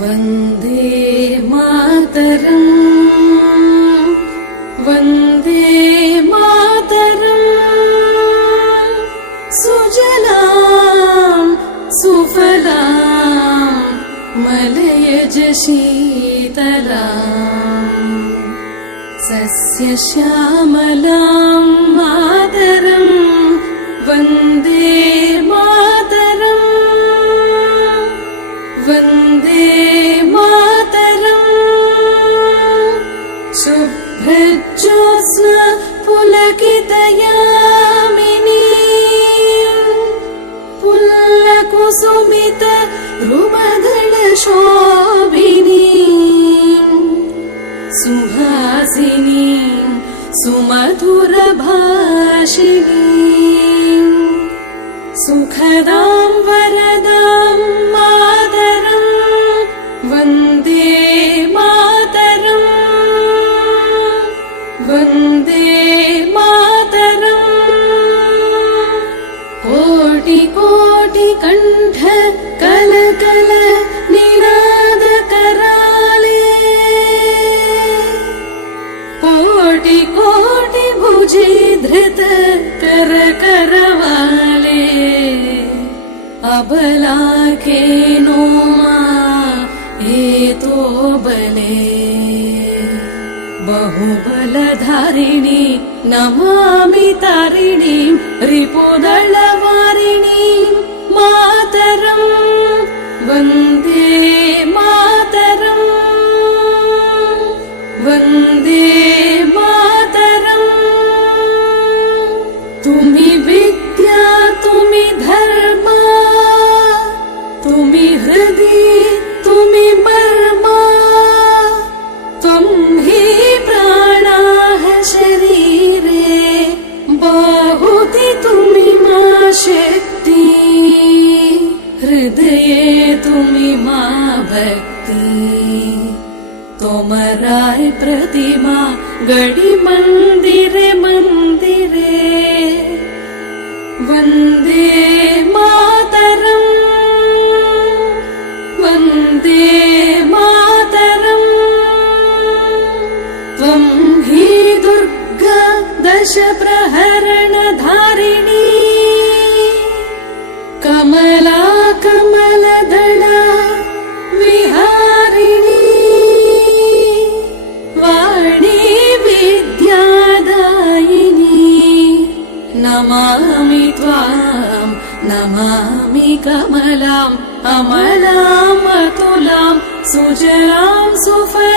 वन्दे मातरम् वन्दे मातरम् सुजलां सुफलां मलयज शीतलां सस्यश्यामलां मातरम् वन्दे मातरम् वन्दे मातरम् शुभ्रज्योत्स्ना पुलकितयामिनी पुल्लकुसुमित द्रुमदलशोभिनी सुहासिनी सुमधुरभाषिणी सुखदां वरदां मातरम् वन्दे मातरम् वन्दे मातरम् कोटि कोटि कण्ठ कलकल निनाद कराले कोटि कोटि भुजे धृत कर करवाले अबला के नो एतो बले बहुबलधारिणी नमामि तारिणी रिपुदलवारिणी मातरम् वन्दे मातरम् वन्दे मातरम् तुमि विद्या तुमि धर्मा तुमि हृदि तुमि मर्मा त्वं हि प्राणाः शरीरे बाहुति तुमि मा शक्ति हृदये तुमि मा भक्ति तोमराय प्रतिमा गढ़ि मंदिरे मंदिरे वन्दे मातरम् वन्दे मातरम् त्वं हि दुर्गा दश प्रहरण धारिणी कमला कमलदला विहारिणी वाणी विद्यादायिनी नमामि त्वां नमामि कमलाम् अमलाम् अतुलां सुजलां सुफलाम्